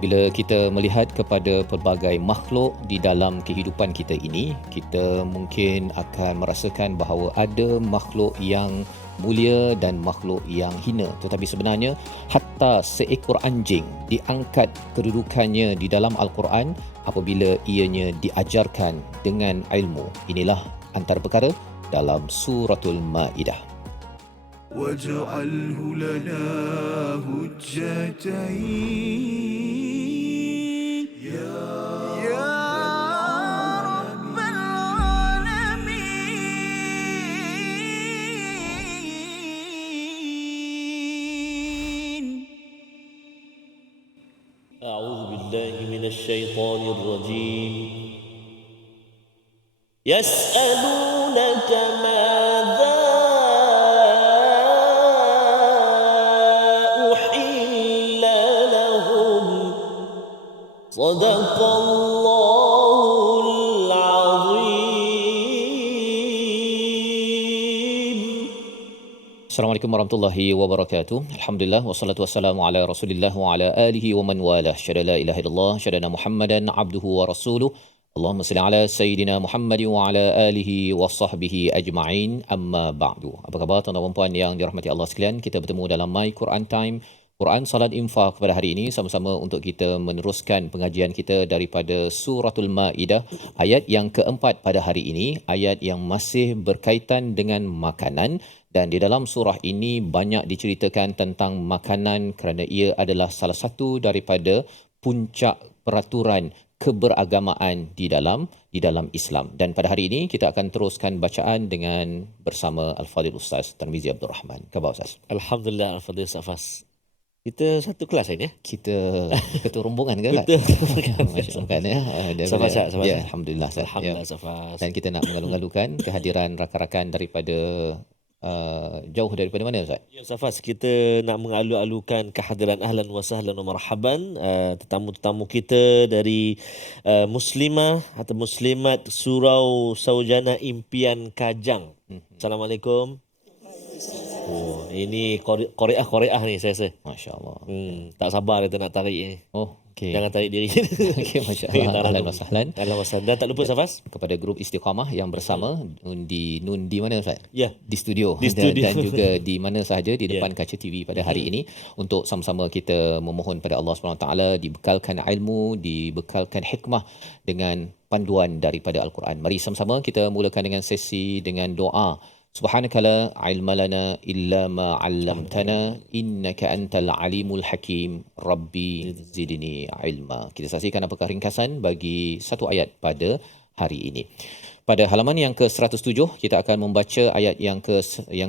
Apabila kita melihat kepada pelbagai makhluk di dalam kehidupan kita ini, kita mungkin akan merasakan bahawa ada makhluk yang mulia dan makhluk yang hina. Tetapi sebenarnya hatta seekor anjing diangkat kedudukannya di dalam Al-Quran apabila ianya diajarkan dengan ilmu. Inilah antara perkara dalam suratul Maidah. واجعله لنا هجتين يا رب العالمين. أعوذ بالله من الشيطان الرجيم. يسألونك ماذا أحل لهم صدق الله العظيم. Assalamualaikum warahmatullahi wabarakatuh. Alhamdulillah wassalatu wassalamu ala Rasulillah wa ala alihi wa man walah. Syada la ilaha illallah, syada Muhammadan abduhu wa rasuluh. Allahumma salli ala sayyidina Muhammad wa ala alihi wa sahbihi ajma'in. Amma ba'du. Apa khabar tuan-tuan dan puan yang dirahmati Allah sekalian? Kita bertemu dalam My Quran Time, Quran Salat Infak pada hari ini sama-sama untuk kita meneruskan pengajian kita daripada suratul Maidah, ayat yang keempat pada hari ini, ayat yang masih berkaitan dengan makanan. Dan di dalam surah ini banyak diceritakan tentang makanan kerana ia adalah salah satu daripada puncak peraturan keberagamaan di dalam Islam. Dan pada hari ini kita akan teruskan bacaan dengan bersama Al-Fadhil Ustaz Tarmizi Abdul Rahman. Khabar Ustaz? Alhamdulillah Al-Fadhil Safas. Kita satu kelas ini ya? Kita ketua rombongan ke? Betul. Masya Allah ya. Safas. Ya, Alhamdulillah. Alhamdulillah Ya. Safas. Dan kita nak mengalu-alukan kehadiran rakan-rakan daripada jauh daripada mana Ustaz? Ya Safas, kita nak mengalu-alukan kehadiran ahlan wa sahlan wa marhaban tetamu-tetamu kita dari Muslimah atau Muslimat Surau Saujana Impian Kajang. Assalamualaikum. Oh, ini Koreah ni saya rasa. Masya-Allah. Tak sabar kita nak tarik ni. Oh, okey. Jangan tarik diri. Okey, masya-Allah. Ahlan wa sahlan. Ahlan wa sahlan. Dan tak lupa Safas Kepada grup Istiqamah yang bersama di mana Ustaz? Ya. Di studio, Di studio. Dan juga di mana sahaja di depan kaca TV pada hari ini untuk sama-sama kita memohon pada Allah Subhanahu Wa Taala dibekalkan ilmu, dibekalkan hikmah dengan panduan daripada Al-Quran. Mari sama-sama kita mulakan dengan sesi dengan doa. Subhanaka la ilma lana illa ma 'allamtana innaka antal alimul hakim. Rabbi zidni ilma. Kita saksikan apakah ringkasan bagi satu ayat pada hari ini. Pada halaman yang ke-107 kita akan membaca ayat yang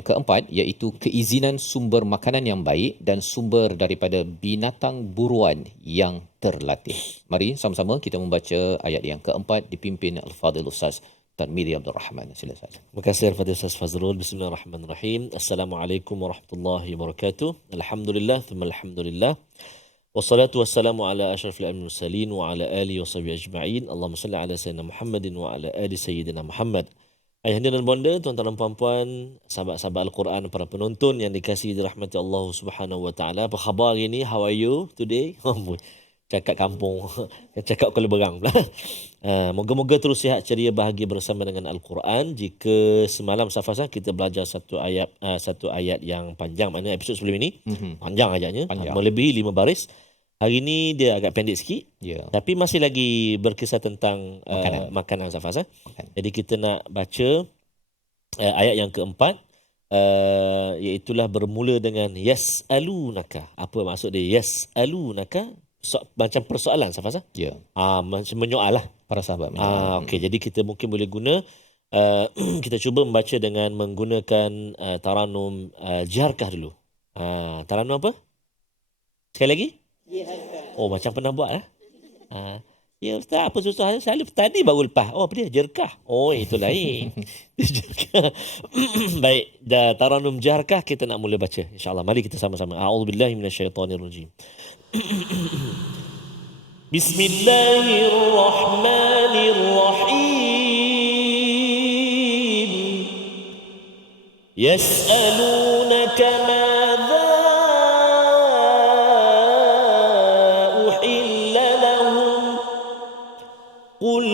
keempat, iaitu keizinan sumber makanan yang baik dan sumber daripada binatang buruan yang terlatih. Mari sama-sama kita membaca ayat yang keempat dipimpin Al-Fadhil Ustaz Tarmizi Abdul Rahman. Silakan. Terima kasih Al-Fadhil Ustaz Fazrul. Bismillahirrahmanirrahim. Assalamualaikum warahmatullahi wabarakatuh. Alhamdulillah, thumma alhamdulillah. Wassalatu wassalamu ala asyrafil mursalin wa ala alihi wa sahbihi ajma'in. Allahumma salli ala sayyidina Muhammadin wa ala ali sayyidina Muhammad. Ayahanda dan bonda, tuan-tuan dan puan-puan, sahabat-sahabat Al-Quran, para penonton yang dikasihi dirahmati Allah Subhanahu wa taala. Apa khabar hari ini? How are you today? Cakap kampung, cakap Kuala Berang pula. Moga-moga terus sihat, ceria, bahagia bersama dengan Al-Quran. Jika semalam Safas kita belajar satu ayat yang panjang, maknanya episod sebelum ini panjang ayatnya, melebihi 5 baris. Hari ini dia agak pendek sikit, tapi masih lagi berkisah tentang makanan Safas. Jadi kita nak baca ayat yang keempat, iaitulah bermula dengan yas'alunaka. Apa maksud dia yas'alunaka? Macam persoalan Safas. Ya. Macam menyoal lah Para sahabat. okey, jadi kita mungkin boleh guna kita cuba membaca dengan menggunakan taranum Jiharkah dulu. Taranum apa? Sekali lagi? Jiharkah. Oh, macam pernah buat lah. Ya Ustaz, apa susah? Saya tadi baru lepas. Oh, apa dia? Jiharkah. Oh, itu lain. Baik, taranum Jiharkah kita nak mula baca insya-Allah. Mari kita sama-sama. A'udzubillahi minasyaitonirrajim. Bismillahirrahmanirrahim. Yas'alunaka madza uhilla قل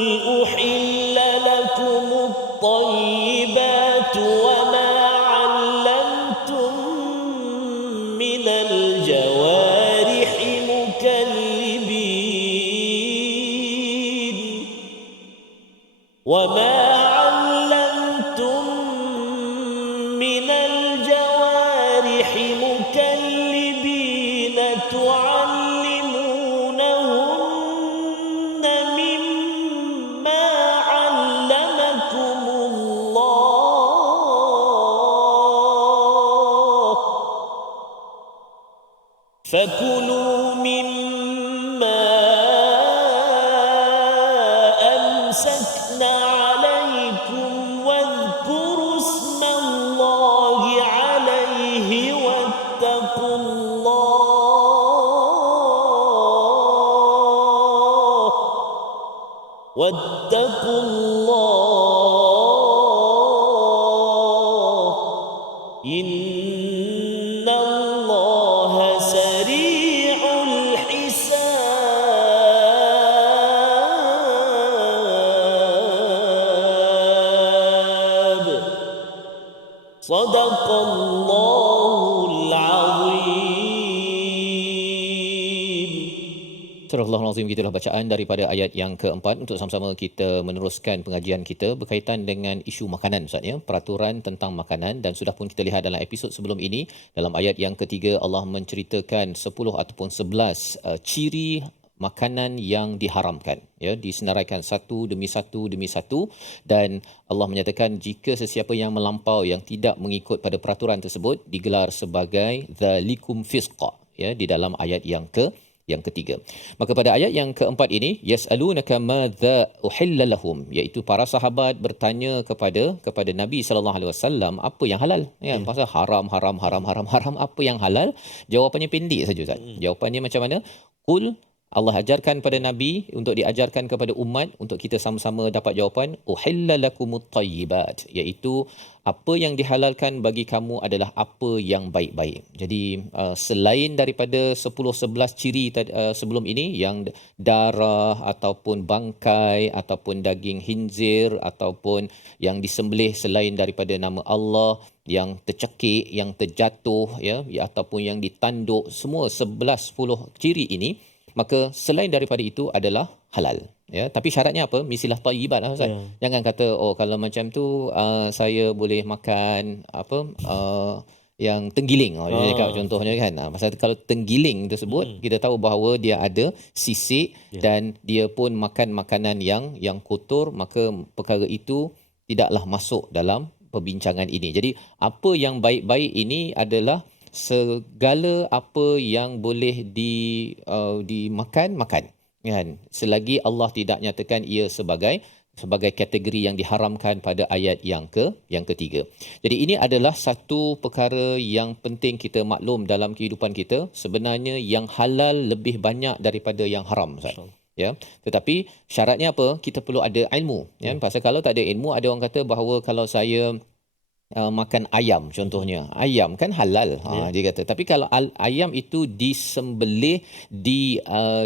أحل لكم الطيبات وما علمتم من الجوارح مكلبين وما علمتم من الجوارح مكلبين تعلمونهن مما علمكم الله فكلوا مما أمسكنا عليكم واذكروا اسم الله عليه واتقوا الله واتقوا الله إن الله سريع الحساب صدق الله العظيم. Surah Al-Azim, gitulah bacaan daripada ayat yang keempat untuk sama-sama kita meneruskan pengajian kita berkaitan dengan isu makanan Ustaz ya, peraturan tentang makanan. Dan sudah pun kita lihat dalam episod sebelum ini, dalam ayat yang ketiga Allah menceritakan 10 ataupun 11 ciri makanan yang diharamkan ya, disenaraikan satu demi satu dan Allah menyatakan jika sesiapa yang melampau yang tidak mengikut pada peraturan tersebut digelar sebagai zalikum fisqa ya di dalam ayat yang ketiga. Maka pada ayat yang keempat ini yasalunaka madza uhilla lahum, iaitu para sahabat bertanya kepada Nabi sallallahu alaihi wasallam apa yang halal ya, pasal haram apa yang halal. Jawapannya pendek saja Ustaz. Jawapannya macam mana? Qul, Allah ajarkan pada Nabi untuk diajarkan kepada umat untuk kita sama-sama dapat jawapan uhilla lakumut tayyibat, iaitu apa yang dihalalkan bagi kamu adalah apa yang baik-baik. Jadi selain daripada 10-11 ciri sebelum ini yang darah ataupun bangkai ataupun daging khinzir ataupun yang disembelih selain daripada nama Allah, yang tercekik, yang terjatuh ya ataupun yang ditanduk, semua 11-10 ciri ini, maka selain daripada itu adalah halal ya. Tapi syaratnya apa? Mestilah thayyibat lah Ustaz. Jangan kata oh kalau macam tu saya boleh makan apa yang tenggiling dia cakap contohnya kan. Pasal kalau tenggiling tersebut kita tahu bahawa dia ada sisik dan dia pun makan makanan yang kotor, maka perkara itu tidaklah masuk dalam perbincangan ini. Jadi apa yang baik-baik ini adalah segala apa yang boleh dimakan kan, selagi Allah tidak nyatakan ia sebagai kategori yang diharamkan pada ayat yang ketiga. Jadi ini adalah satu perkara yang penting kita maklum dalam kehidupan kita. Sebenarnya yang halal lebih banyak daripada yang haram Ustaz. Ya, tetapi syaratnya apa? Kita perlu ada ilmu ya. Pasal kalau tak ada ilmu, ada orang kata bahawa kalau saya makan ayam contohnya, ayam kan halal dia kata, tapi kalau ayam itu disembelih di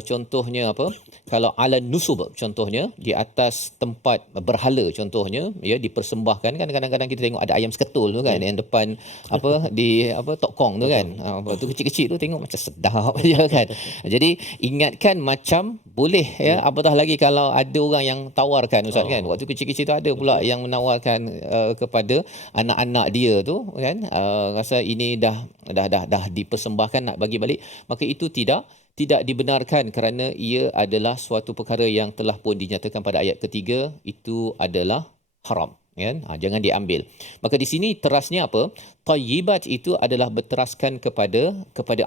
contohnya apa, kalau ala nusub contohnya di atas tempat berhala contohnya ya, dipersembahkan kan, kadang-kadang kita tengok ada ayam seketul tu kan yang depan apa di apa tok kong tu kan, tu kecil-kecil tu tengok macam sedap je kan. Jadi ingatkan macam boleh ya, apatah lagi kalau ada orang yang tawarkan Ustaz kan, waktu kecil-kecil tu ada pula yang menawarkan kepada anak-anak dia tu kan, rasa ini dah dipersembahkan nak bagi balik, maka itu tidak dibenarkan kerana ia adalah suatu perkara yang telah pun dinyatakan pada ayat ketiga itu adalah haram kan, jangan diambil. Maka di sini terasnya apa, thayyibat itu adalah berteraskan kepada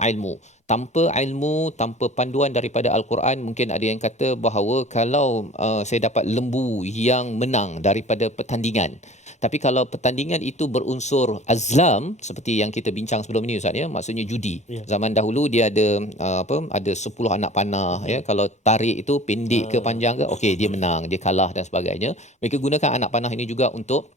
ilmu. Tanpa ilmu, tanpa panduan daripada Al-Quran, mungkin ada yang kata bahawa kalau saya dapat lembu yang menang daripada pertandingan, tapi kalau pertandingan itu berunsur azlam seperti yang kita bincang sebelum ini Ustaz ya, maksudnya judi. Zaman dahulu dia ada ada 10 anak panah ya, kalau tarik itu pendek ke panjang ke, okey dia menang, dia kalah dan sebagainya. Mereka gunakan anak panah ini juga untuk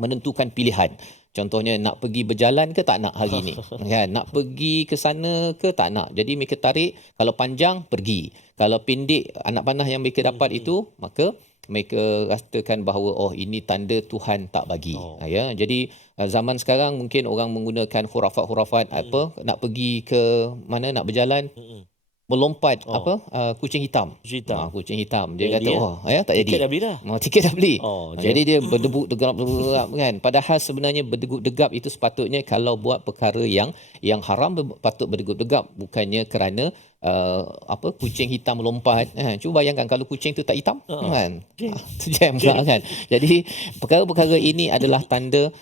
menentukan pilihan. Contohnya nak pergi berjalan ke tak nak hari ni. Kan? Nak pergi ke sana ke tak nak. Jadi mereka tarik, kalau panjang pergi. Kalau pendek anak panah yang mereka dapat itu, maka mereka rasakan bahawa ini tanda Tuhan tak bagi. Ya, jadi zaman sekarang mungkin orang menggunakan khurafat-khurafat nak pergi ke mana, nak berjalan, melompat kucing hitam. Kucing hitam. Dia kata tak jadi. Tiket dah beli dah. Tiket dah beli. Okay. Jadi dia berdebuk degap kan. Padahal sebenarnya berdeguk degap itu sepatutnya kalau buat perkara yang haram patut berdeguk degap, bukannya kerana kucing hitam melompat. Cuba bayangkan kalau kucing tu tak hitam kan. Terjam pula kan. Jadi perkara-perkara ini adalah tanda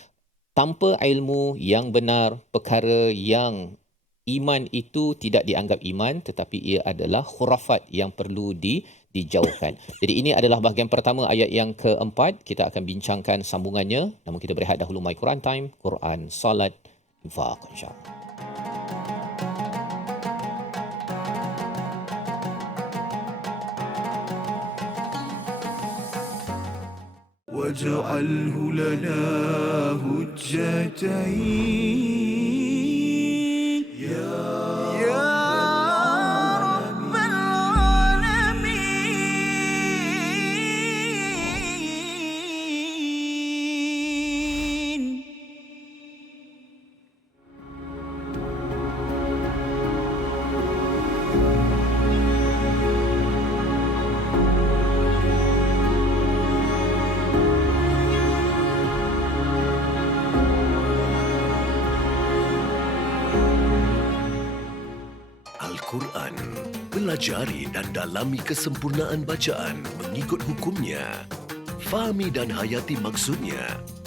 tanpa ilmu yang benar, perkara yang iman itu tidak dianggap iman, tetapi ia adalah khurafat yang perlu dijauhkan. Jadi ini adalah bahagian pertama ayat yang keempat. Kita akan bincangkan sambungannya. Namun kita berehat dahulu My Quran Time, Quran, Salat, Infaq, insya-Allah. واجعله لنا هجتين يا رب العالمين. Al-Quran. Pelajari dan dalami kesempurnaan bacaan mengikut hukumnya. Fahami dan hayati maksudnya.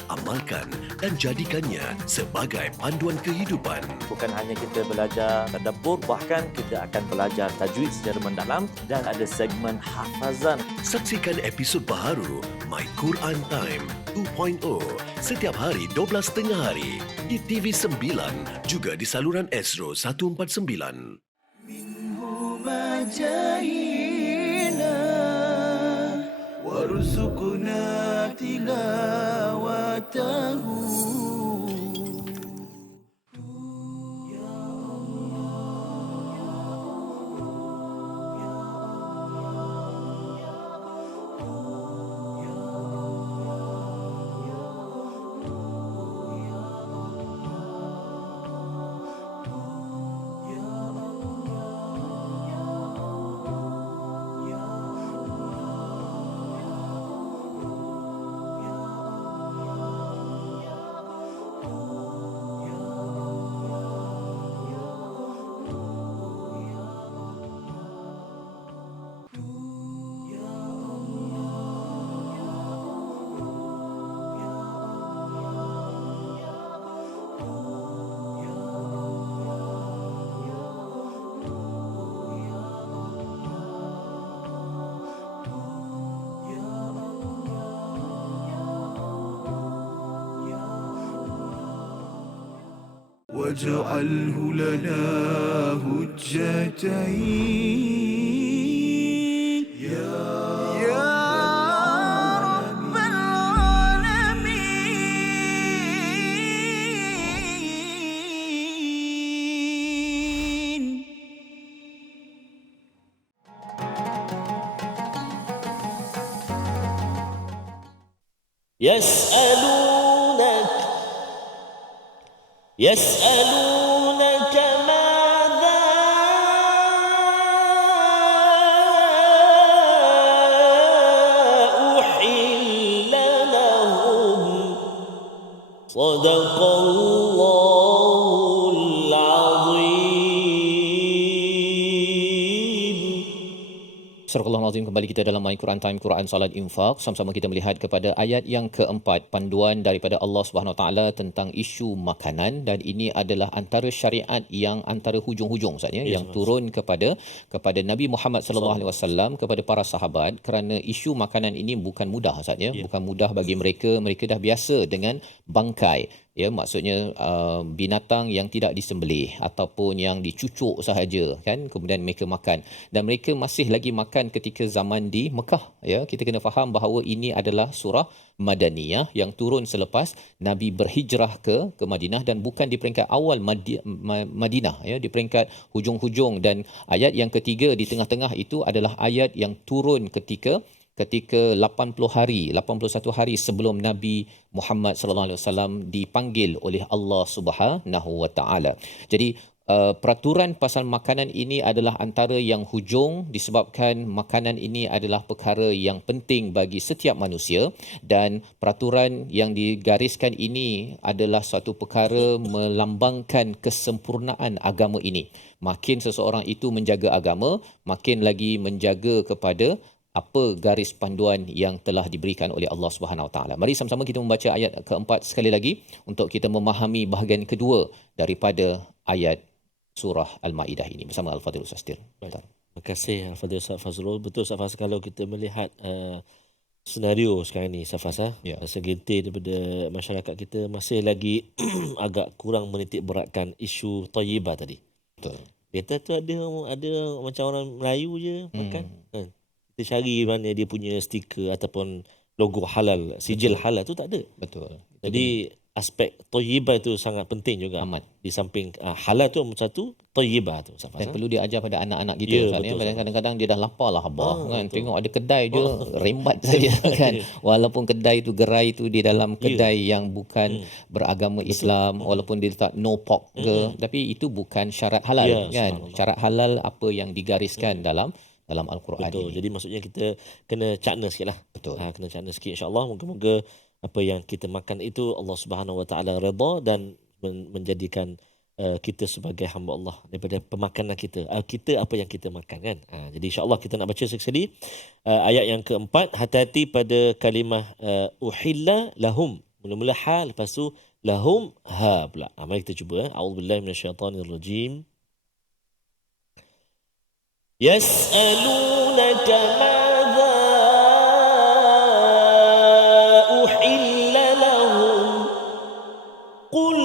Amalkan dan jadikannya sebagai panduan kehidupan. Bukan hanya kita belajar tadabbur, bahkan kita akan belajar tajwid secara mendalam dan ada segmen hafazan. Saksikan episod baharu My Quran Time 2.0 setiap hari 12.30 hari di TV9 juga di saluran Astro 149. جاهنا وارزقنا تلاوته واجعله لنا هجتين يا رب العالمين. يسألونك ماذا أحل لهم صدق الله العظيم. Surah Al-Azim, kembali kita dalam My Quran Time, Quran, Salat, Infaq. Sama-sama kita melihat kepada ayat yang keempat, panduan daripada Allah Subhanahu Wa Taala tentang isu makanan, dan ini adalah antara syariat yang antara hujung-hujung saja yang turun kepada Nabi Muhammad sallallahu alaihi wasallam, kepada para sahabat, kerana isu makanan ini bukan mudah saja, bukan mudah bagi mereka dah biasa dengan bangkai, Ya, maksudnya binatang yang tidak disembelih ataupun yang dicucuk sahaja kan, kemudian mereka makan, dan mereka masih lagi makan ketika zaman di Mekah. Ya, kita kena faham bahawa ini adalah surah Madaniyah yang turun selepas Nabi berhijrah ke Madinah, dan bukan di peringkat awal Madinah, ya, di peringkat hujung-hujung. Dan ayat yang ketiga di tengah-tengah itu adalah ayat yang turun ketika 80 hari, 81 hari sebelum Nabi Muhammad sallallahu alaihi wasallam dipanggil oleh Allah Subhanahu wa taala. Jadi peraturan pasal makanan ini adalah antara yang hujung, disebabkan makanan ini adalah perkara yang penting bagi setiap manusia, dan peraturan yang digariskan ini adalah suatu perkara melambangkan kesempurnaan agama ini. Makin seseorang itu menjaga agama, makin lagi menjaga kepada apa garis panduan yang telah diberikan oleh Allah Subhanahu Wa Taala. Mari sama-sama kita membaca ayat keempat sekali lagi untuk kita memahami bahagian kedua daripada ayat surah Al-Maidah ini bersama Al-Fadhil Ustaz Tir. Terima kasih Al-Fadhil Ustaz Fazrul. Betul Ustaz Faz, kalau kita melihat senario sekarang ni Ustaz Faz, Ya. segelintir daripada masyarakat kita masih lagi agak kurang menitik beratkan isu thayyibah tadi. Betul. Kita tu ada macam orang Melayu je makan. Kita cari mana dia punya stiker ataupun logo halal, sijil halal tu tak ada. Betul. Jadi aspek thayyibah itu sangat penting juga. Amat. Di samping halal tu nombor satu, thayyibah tu Ustaz Faz. Dan perlu diajar pada anak-anak kita. Ya, Ustaz, betul, ya. Kadang-kadang dia dah lapar lah abah kan. betul. Tengok ada kedai je rembat saja kan. Walaupun kedai tu gerai tu di dalam kedai yang bukan beragama Islam, walaupun dia letak no pork ke, tapi itu bukan syarat halal Ya, kan. subhanallah. Syarat halal apa yang digariskan dalam Al-Quran Betul. ini. Jadi maksudnya kita kena cakna sikit lah. Betul. Kena cakna sikit, insyaAllah. Moga-moga apa yang kita makan itu Allah Subhanahu Wa Taala redha dan menjadikan kita sebagai hamba Allah daripada pemakanan kita. Kita apa yang kita makan kan. Jadi insyaAllah kita nak baca sekali ayat yang keempat. Hati-hati pada kalimah uhilla lahum. Mula-mula ha, lepas tu lahum ha pula. Mari kita cuba. A'udzubillahi minasyaitanirrajim. يسألونك ماذا أحل لهم قل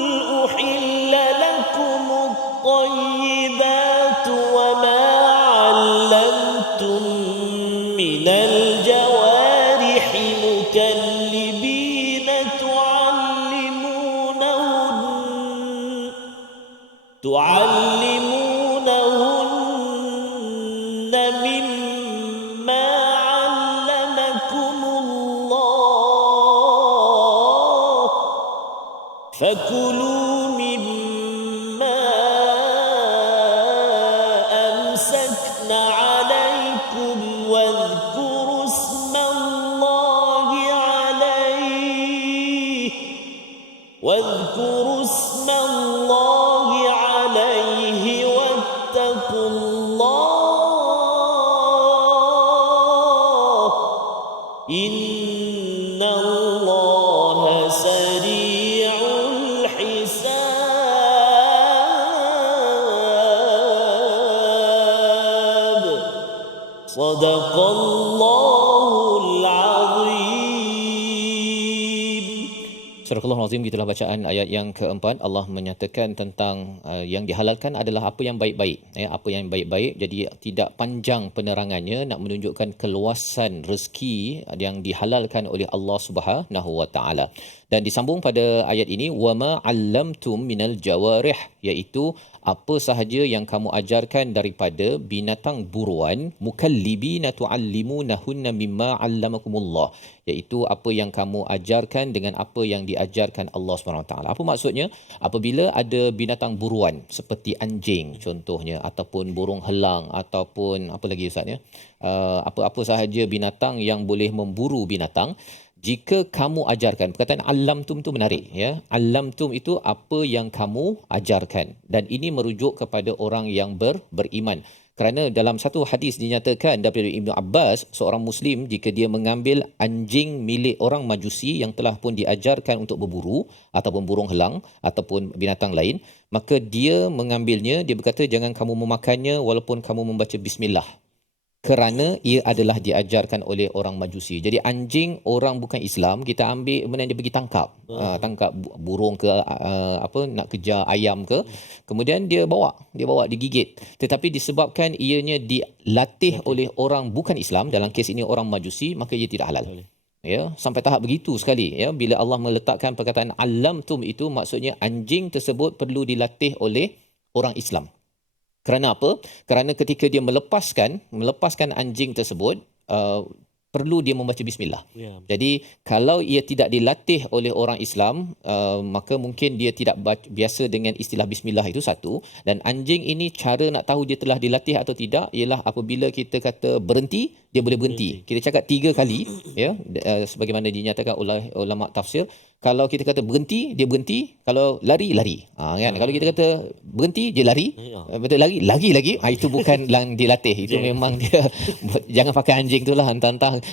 أحل لكم الطيبات وما علمتم من الجوارح مكلبين تعلمونهن مما علمكم الله فكلوا مما أمسكن عليكم واذكروا اسم الله عليه واتقوا الله إن الله سريع الحساب صدق الله العظيم. Surah Al-Azim, gitulah bacaan ayat yang keempat. Allah menyatakan tentang yang dihalalkan adalah apa yang baik-baik, ya, apa yang baik-baik. Jadi tidak panjang penerangannya, nak menunjukkan keluasan rezeki yang dihalalkan oleh Allah Subhanahu Wa Taala. Dan disambung pada ayat ini, wama 'allamtum minal jawarih, iaitu apa sahaja yang kamu ajarkan daripada binatang buruan, mukallibina tu'allimunahunna mimma 'allamakumullah, iaitu apa yang kamu ajarkan dengan apa yang diajarkan Allah Subhanahu Wa Taala. Apa maksudnya? Apabila ada binatang buruan seperti anjing contohnya, ataupun burung helang, ataupun apa lagi Ustaz ya? Apa-apa sahaja binatang yang boleh memburu binatang, jika kamu ajarkan, perkataan allamtum tu menarik ya. Allamtum itu apa yang kamu ajarkan, dan ini merujuk kepada orang yang beriman. Kerana dalam satu hadis dinyatakan daripada Ibnu Abbas, seorang Muslim jika dia mengambil anjing milik orang Majusi yang telah pun diajarkan untuk berburu, ataupun burung helang, ataupun binatang lain, maka dia mengambilnya, dia berkata jangan kamu memakannya walaupun kamu membaca bismillah. kerana ia adalah diajarkan oleh orang Majusi. Jadi anjing orang bukan Islam kita ambil kemudian dia pergi tangkap. Tangkap burung ke nak kejar ayam ke. Kemudian dia bawa digigit. Tetapi disebabkan ianya dilatih oleh orang bukan Islam, dalam kes ini orang Majusi, maka ia tidak halal. Ya, sampai tahap begitu sekali ya. Bila Allah meletakkan perkataan alamtum itu, maksudnya anjing tersebut perlu dilatih oleh orang Islam. Kerana apa? Kerana ketika dia melepaskan anjing tersebut, perlu dia membaca bismillah. Ya. Jadi kalau ia tidak dilatih oleh orang Islam, maka mungkin dia tidak biasa dengan istilah bismillah itu satu. Dan anjing ini cara nak tahu dia telah dilatih atau tidak ialah apabila kita kata berhenti, dia boleh berhenti. Kita cakap 3 kali ya, sebagaimana dinyatakan oleh ulama tafsir. Kalau kita kata berhenti, dia berhenti. Kalau lari, lari. Kan? Kalau kita kata berhenti, dia lari. Betul, lari lagi. Itu bukan yang dilatih. Itu memang dia jangan pakai anjing tu lah. Hantar-hantar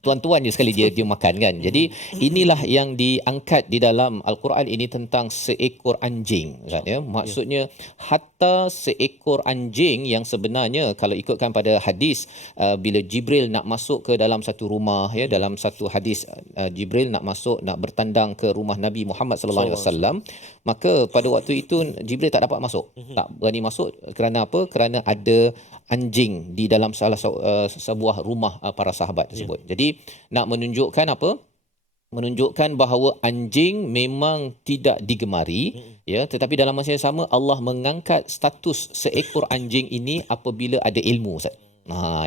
tuan-tuan je sekali dia makan kan. Jadi inilah yang diangkat di dalam Al-Quran ini tentang seekor anjing kan, ya. Maksudnya hatta seekor anjing yang sebenarnya kalau ikutkan pada hadis, bila Jibril nak masuk ke dalam satu rumah ya, dalam satu hadis Jibril nak bertandang ke rumah Nabi Muhammad sallallahu alaihi wasallam, maka pada waktu itu Jibril tak dapat masuk. Tak berani masuk kerana apa? Kerana ada anjing di dalam salah sebuah rumah para sahabat tersebut. Jadi nak menunjukkan apa? Menunjukkan bahawa anjing memang tidak digemari ya, tetapi dalam masa yang sama Allah mengangkat status seekor anjing ini apabila ada ilmu, Ustaz.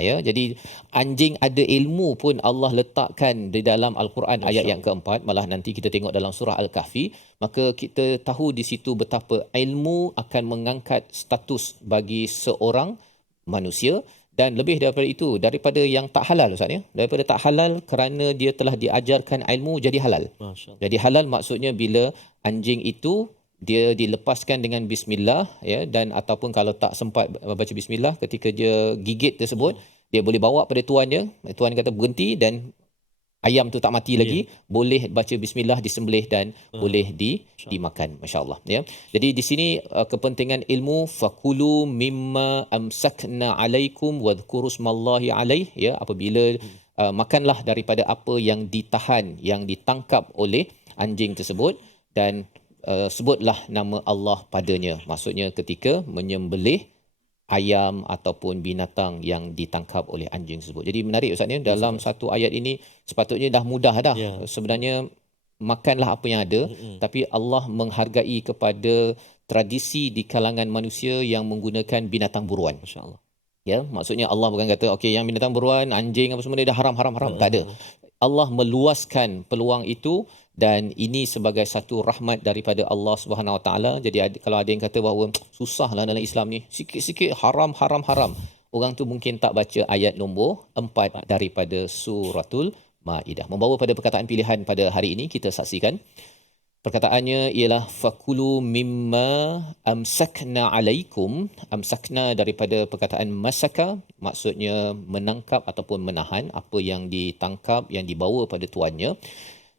Ya, jadi anjing ada ilmu pun Allah letakkan di dalam Al-Quran ayat yang keempat. Malah nanti kita tengok dalam surah Al-Kahfi, maka kita tahu di situ betapa ilmu akan mengangkat status bagi seorang manusia. Dan lebih daripada itu, daripada yang tak halal, Ustaz ya. Daripada tak halal kerana dia telah diajarkan ilmu jadi halal. Jadi halal maksudnya bila anjing itu dia dilepaskan dengan bismillah ya, dan ataupun kalau tak sempat baca bismillah ketika dia gigit tersebut, dia boleh bawa pada tuannya. Tuan kata berhenti dan ayam tu tak mati lagi, boleh baca bismillah, disembelih dan boleh dimakan, masya-Allah ya. Jadi di sini kepentingan ilmu, fakulu mimma amsakna alaikum wadhkuru smallahi alaih ya, apabila makanlah daripada apa yang ditahan, yang ditangkap oleh anjing tersebut, dan sebutlah nama Allah padanya. Maksudnya ketika menyembelih ayam ataupun binatang yang ditangkap oleh anjing tersebut. Jadi menarik Ustaz ni, dalam satu ayat ini sepatutnya dah mudah dah. Sebenarnya makanlah apa yang ada, tapi Allah menghargai kepada tradisi di kalangan manusia yang menggunakan binatang buruan. Masya-Allah. Ya, maksudnya Allah bukan kata okey yang binatang buruan, anjing apa semua ni dah haram. Tak ada. Allah meluaskan peluang itu, dan ini sebagai satu rahmat daripada Allah Subhanahu Wa Taala. Jadi kalau ada yang kata bahawa susahlah dalam Islam ni, sikit-sikit haram, orang tu mungkin tak baca ayat nombor 4 daripada suratul Maidah. Membawa pada perkataan pilihan pada hari ini, kita saksikan. Perkataannya ialah fakulu mimma amsakna alaikum. Amsakna daripada perkataan masaka, maksudnya menangkap ataupun menahan apa yang ditangkap, yang dibawa pada tuannya.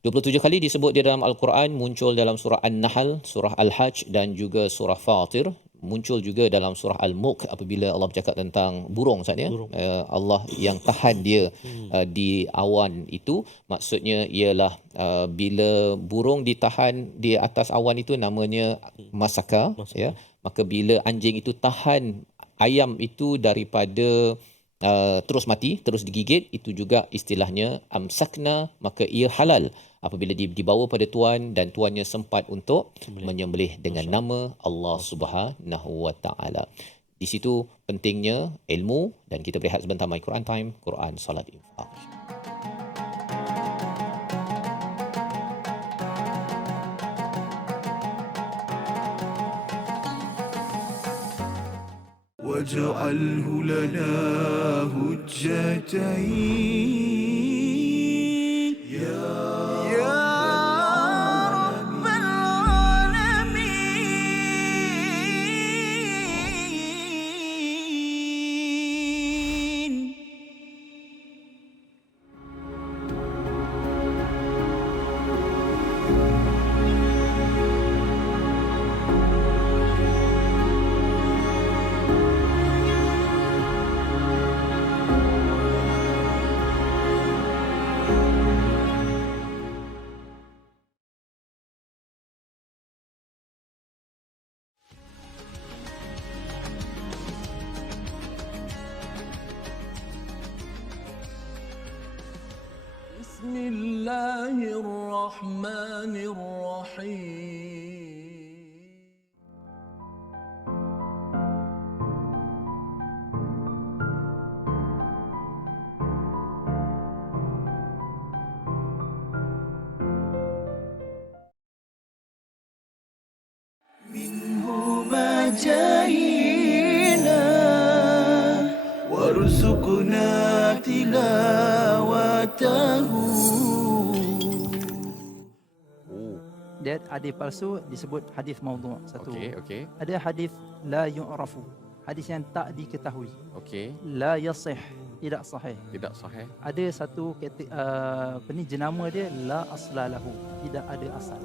27 kali disebut di dalam Al-Quran, muncul dalam surah An-Nahl, surah Al-Hajj dan juga surah Fatir. Muncul juga dalam surah Al-Mulk apabila Allah bercakap tentang burung, Ustaz ya. Allah yang tahan dia di awan itu, maksudnya ialah bila burung ditahan di atas awan itu namanya masaka ya. Maka bila anjing itu tahan ayam itu daripada terus mati, terus digigit, itu juga istilahnya amsakna, maka ia halal apabila dibawa pada tuan dan tuannya sempat untuk menyembelih dengan nama Allah Subhanahu Wa Taala. Di situ pentingnya ilmu, dan kita berehat sebentar My Quran Time, Quran Salat Infaq. واجعله لنا هجتين يا رب العالمين. بسم الله الرحمن الرحيم منهما جاهينا وارزقنا تلاوته. Dia hadis palsu disebut hadis maudhu' satu. Okey. Ada hadis la yu'rafu, hadis yang tak diketahui. Okey. La yasih, tidak sahih. Tidak sahih. Ada satu jenama dia la aslalahu, tidak ada asal.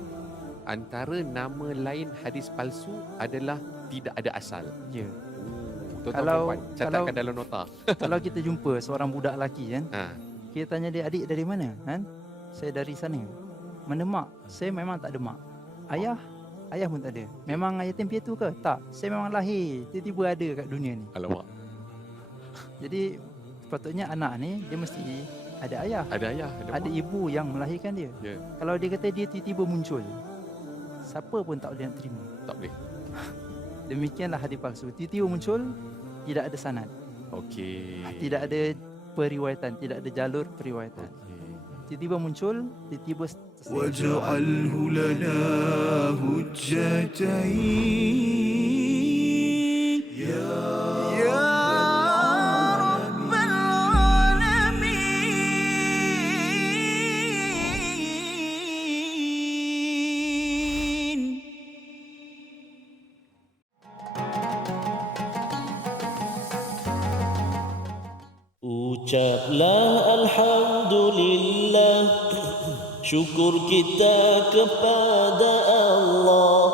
Antara nama lain hadis palsu adalah tidak ada asal. Ya. Tuan-tuan Kalau- puan, catatkan dalam nota. Kalau kita jumpa seorang budak lelaki kan, Ha. kita tanya dia, adik dari mana? Kan? Saya dari sana. Mana mak? Saya memang tak ada mak. Ayah? Ayah pun tak ada. Memang yatim piatu ke? Tak. Saya memang lahir, tiba-tiba ada kat dunia ni. Alamak. Jadi sepatutnya anak ni dia mesti ada ayah, Ada ayah, ada mak. ibu yang melahirkan dia. Ya, Kalau dia kata dia tiba-tiba muncul, siapa pun tak boleh nak terima. tak boleh. Demikianlah hadis palsu. Tiba-tiba muncul, tidak ada sanad, Okey. tidak ada periwayatan, tidak ada jalur periwayatan. Okey. Tiba-tiba muncul, tiba-tiba selesai. واجعله لنا هجتين يا رب العالمين. Ucaplah Alhamdulillah, syukur kita kepada Allah.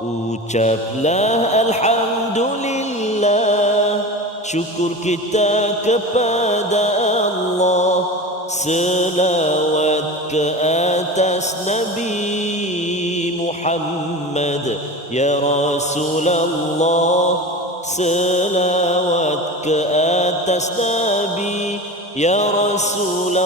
Ucaplah Alhamdulillah, syukur kita kepada Allah. Selawat ke atas Nabi Muhammad, ya Rasulullah. Selawat ke atas Nabi, ya Rasulullah.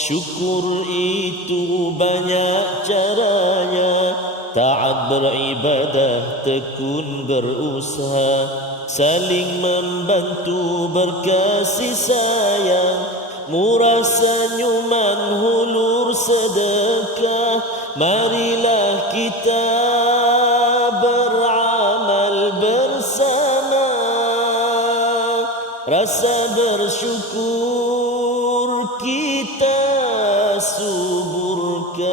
Syukur itu banyak caranya, taat beribadah, tekun berusaha, saling membantu, berkasih sayang, murah senyuman, hulur sedekah. Marilah kita beramal bersama, rasa bersyukur kita suburkan.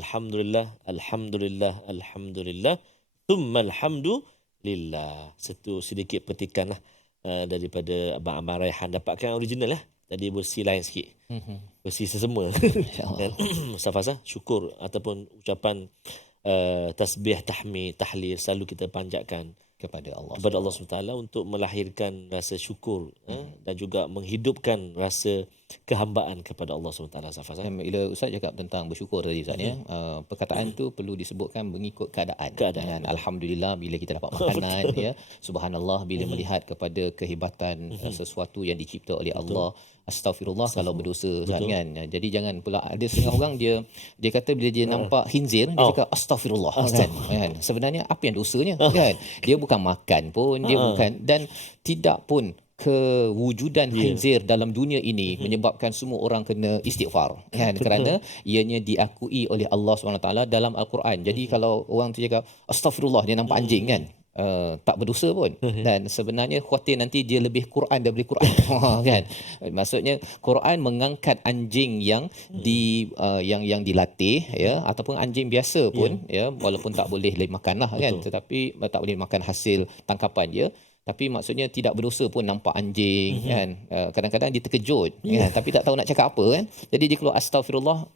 Alhamdulillah, alhamdulillah, alhamdulillah. Thumma alhamdulillah. Satu sedikit petikan lah daripada Abang Abang Raihan. Dapatkan original lah. Tadi versi lain sikit. Versi sesama. InsyaAllah. Ustaz Fazal, syukur ataupun ucapan tasbih, tahmid, tahlil selalu kita panjatkan Kepada Allah. kepada Allah SWT untuk melahirkan rasa syukur dan juga menghidupkan rasa kehambaan kepada Allah SWT. Ustaz Fazal. Dan bila Ustaz cakap tentang bersyukur tadi Ustaz ya, perkataan tu perlu disebutkan mengikut keadaan. Dan alhamdulillah bila kita dapat makanan ya, subhanallah bila melihat kepada kehebatan sesuatu yang dicipta oleh Allah. Astaghfirullah kalau berdosa Ustaz kan. Jadi jangan pula ada setengah orang dia kata bila dia nampak khinzir dia cakap astaghfirullah kan. Sebenarnya apa yang dosanya kan? Dia bukan makan pun, dia bukan, dan tidak pun kewujudan khinzir dalam dunia ini menyebabkan semua orang kena istighfar kan, kerana ianya diakui oleh Allah SWT dalam Al-Quran. Jadi kalau orang tu cakap astaghfirullah dia nampak anjing kan, tak berdosa pun, dan sebenarnya khawatir nanti dia lebih Quran daripada Quran kan. Maksudnya Quran mengangkat anjing yang yang dilatih ya, ataupun anjing biasa pun ya, walaupun tak boleh makan lah kan, tetapi tak boleh makan hasil tangkapan dia. Tapi maksudnya tidak berdosa pun nampak anjing kan. Kadang-kadang dia terkejut kan, tapi tak tahu nak cakap apa kan. Jadi dia keluar astaghfirullah.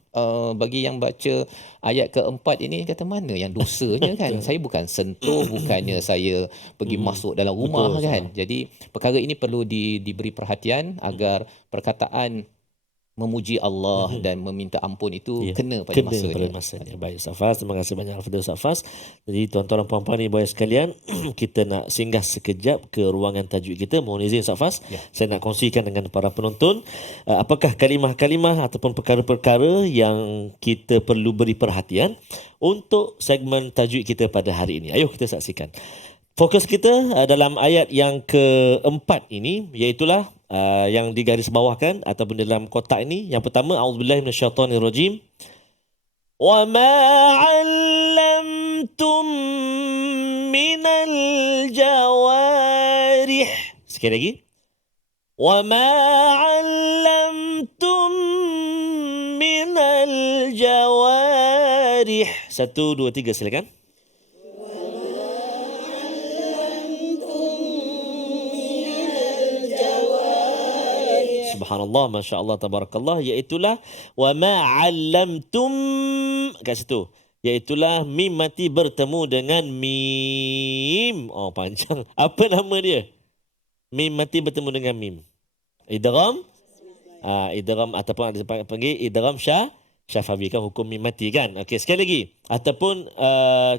Bagi yang baca ayat keempat ini, kata mana yang dosanya kan. Saya bukan sentuh, bukannya saya pergi masuk dalam rumah kan. Jadi perkara ini perlu diberi perhatian agar perkataan memuji Allah dan meminta ampun itu Ya, kena pada kena masanya. pada masanya. Baik Ustaz Faz, terima kasih banyak kepada Ustaz Faz. Jadi tuan-tuan dan puan-puan ibu ayah sekalian, kita nak singgah sekejap ke ruangan tajwid kita. Mohon izin Ustaz Faz, Ya. saya nak kongsikan dengan para penonton apakah kalimah-kalimah ataupun perkara-perkara yang kita perlu beri perhatian untuk segmen tajwid kita pada hari ini. Ayuh kita saksikan. Fokus kita dalam ayat yang keempat ini, iaitulah yang digaris bawahkan ataupun dalam kotak ini. Yang pertama, a'udzubillahi minasyaitonirrajim. Wa ma 'allamtum minal jawarih. Sekali lagi. Wa ma 'allamtum minal jawarih. 1, 2, 3 silakan. Subhanallah, Masya Allah, Tabarakallah. Iaitulah wa ma'allamtum kat situ. Iaitulah mim mati bertemu dengan mim. Oh, panjang. Apa nama dia? Mim mati bertemu dengan mim. Idgham. Idgham ataupun ada panggil idgham syafawi, kan hukum mim mati kan. Okey, sekali lagi. Ataupun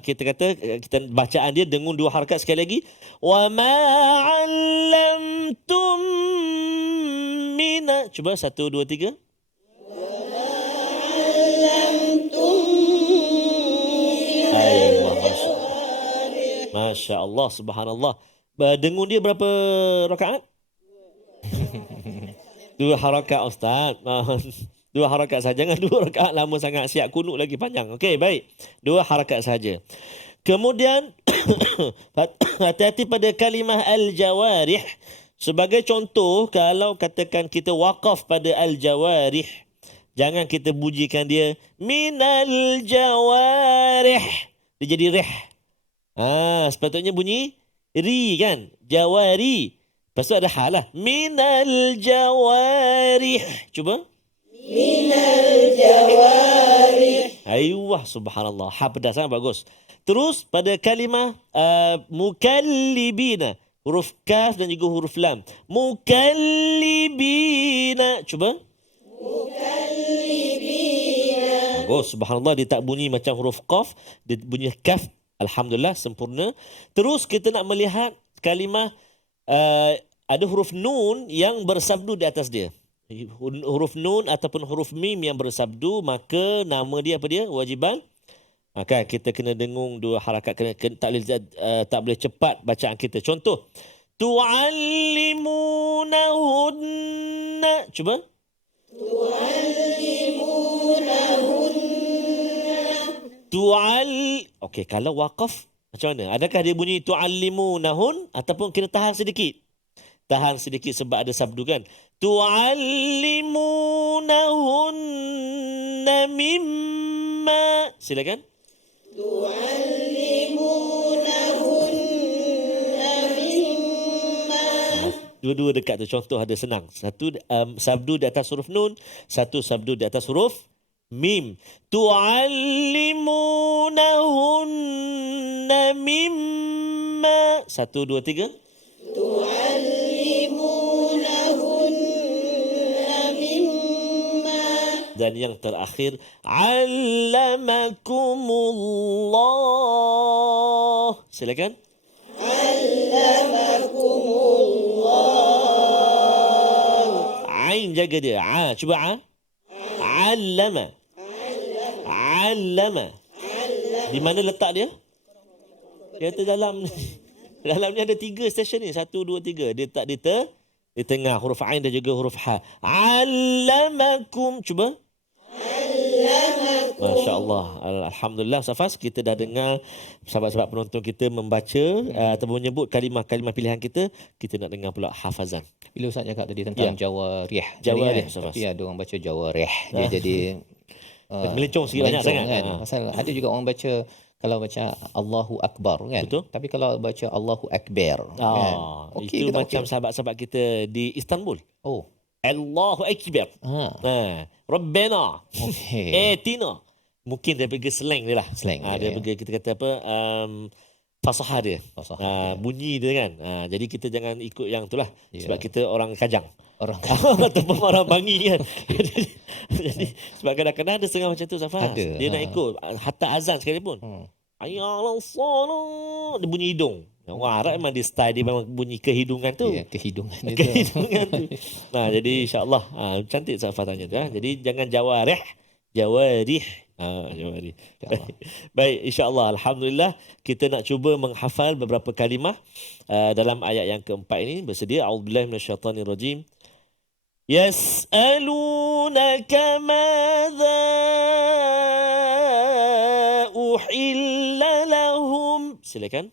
kita kata kita bacaan dia dengan 2 harakat sekali lagi. Wa ma'allamtum mina. Cuba 1, 2, 3. Aywa, Masya Allah, Subhanallah. Dengung dia berapa rakaat? 2 harakat Ustaz. 2 harakat saja, jangan 2 rakaat lama sangat, siap kunut lagi panjang. Okey, baik. 2 harakat saja. Kemudian hati-hati pada kalimah al-jawarih. Sebagai contoh, kalau katakan kita waqaf pada al-jawarih, jangan kita bujikan dia minal jawarih. Dia jadi reh. Sepatutnya bunyi ri kan? Jawari. Lepas tu ada hal lah. Minal jawarih. Cuba. Minal jawarih. Ayuh, subhanallah. Ha pedas, sangat bagus. Terus pada kalimah mukallibina. Huruf kaf dan juga huruf lam. Mukallibina. Cuba. Mukallibina. Bagus. Subhanallah, dia tak bunyi macam huruf qaf. Dia bunyi kaf. Alhamdulillah, sempurna. Terus kita nak melihat kalimah ada huruf nun yang bersabdu di atas dia. Huruf nun ataupun huruf mim yang bersabdu, maka nama dia apa dia? Wajiban. Maka kita kena dengung 2 harakat, kena tak boleh cepat bacaan kita. Contoh, tu'allimunahunna. Cuba. Okey, kalau waqaf macam mana? Adakah dia bunyi tu'allimunahun ataupun kita tahan sedikit? Tahan sedikit sebab ada sabdu kan. Tu'allimunahunna mimma. Silakan. Dua-dua dekat tu, contoh ada senang. Satu sabdu di atas huruf nun, satu sabdu di atas huruf mim. Tu'allimunahunna mimma. 1, 2, 3. Dan yang terakhir, allamakumullah. Silakan. Ain jaga dia. Cuba allama. Allama. Di mana letak dia? Dia tu dalam dalam ni ada 3 stesen ni. 1, 2, 3. Dia tak di tengah huruf ain dan juga huruf ha. Allamakum. Cuba. Masya Allah. Alhamdulillah, Safas, kita dah dengar sahabat-sahabat penonton kita membaca atau menyebut kalimah-kalimah pilihan kita. Kita nak dengar pula hafazan. Bila Ustaz cakap tadi tentang jawarih. Jawarih, Tapi ada orang baca jawarih. Dia jadi melencong sikit banyak sangat. Kan? Pasal ada juga orang baca, kalau baca Allahu Akbar kan. Betul. Tapi kalau baca Allahu Akbar kan. Itu macam sahabat-sahabat kita di Istanbul. Oh. Allahu Akbar. Rabbana. Okey. Tina. Mungkin dia pergi slang dia lah. Slang Dia pergi, kita kata apa, fasahah dia. Bunyi dia kan. Jadi kita jangan ikut yang itulah. Sebab kita orang Kajang. Orang ataupun orang bangi kan. Jadi sebab kadang-kadang ada setengah macam tu Safas. Ada, Dia nak ikut hatta azan sekalipun. Hayya 'alas solah, dia bunyi hidung. Orang Arab memang dia style dia memang bunyi kehidungan tu. ya, kehidungan dia tu. Kehidungan tu. Nah, jadi insya-Allah cantik Safas tanya tu. Jadi jangan jawarih, jawarih. Jawarih. Baik, insya-Allah alhamdulillah kita nak cuba menghafal beberapa kalimah dalam ayat yang keempat ini. Bersedia? A'udzubillahi minasyaitanirrajim. Yas'alunaka madza uhilla lahum. Silakan.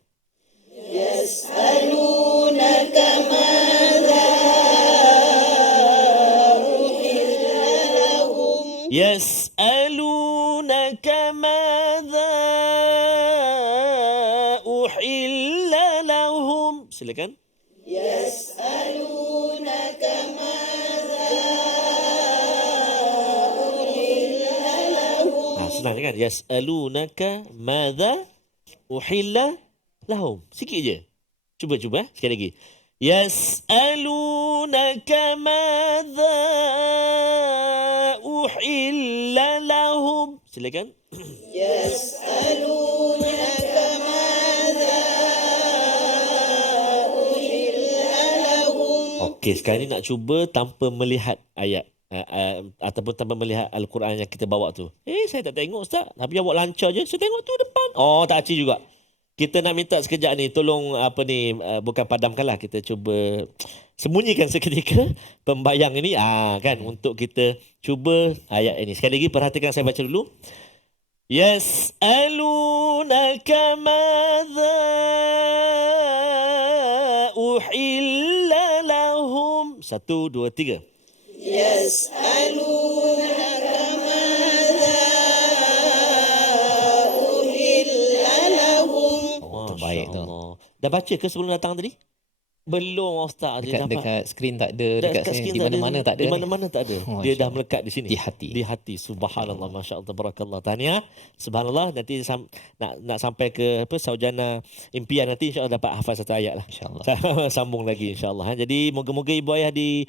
يسألونك ماذا أحل لهم يسألونك ماذا أحل لهم. Silakan. يسألونك ماذا أحل لهم Senang kan? Yas'alunaka madza uhilla lahum. Sikit je. Cuba sekali lagi. Yas'alunaka madza uhilla lahum. Silakan. يسألونك ماذا أحل لهم. Okey, sekarang ni nak cuba tanpa melihat ayat ataupun tanpa melihat Al-Quran yang kita bawa tu. Saya tak tengok Ustaz. Tapi awak lancar je. Saya tengok tu depan. Oh, tak acik juga. Kita nak minta sekejap ni, tolong bukan padamkanlah, kita cuba sembunyikan seketika pembayang ini kan, untuk kita cuba ayat ini. Sekali lagi perhatikan, saya baca dulu. Yas'alunaka madza uhilla lahum. 1, 2, 3. يسألونك ماذا أحل لهم. Terbaik tu. Allah. Dah baca ke sebelum datang tadi? Belum Ustaz. Dekat skrin tak ada, dekat sini, di mana-mana tak ada. Di mana-mana tak ada. Dia dah melekat di sini. Di hati. Di hati. Subhanallah, masya-Allah, tabarakallah. Tahniah. Subhanallah, nanti nak sampai ke sarjana impian nanti insya-Allah dapat hafal satu ayat lah. Insya-Allah. Sambung lagi insya-Allah. Jadi moga-moga ibu ayah di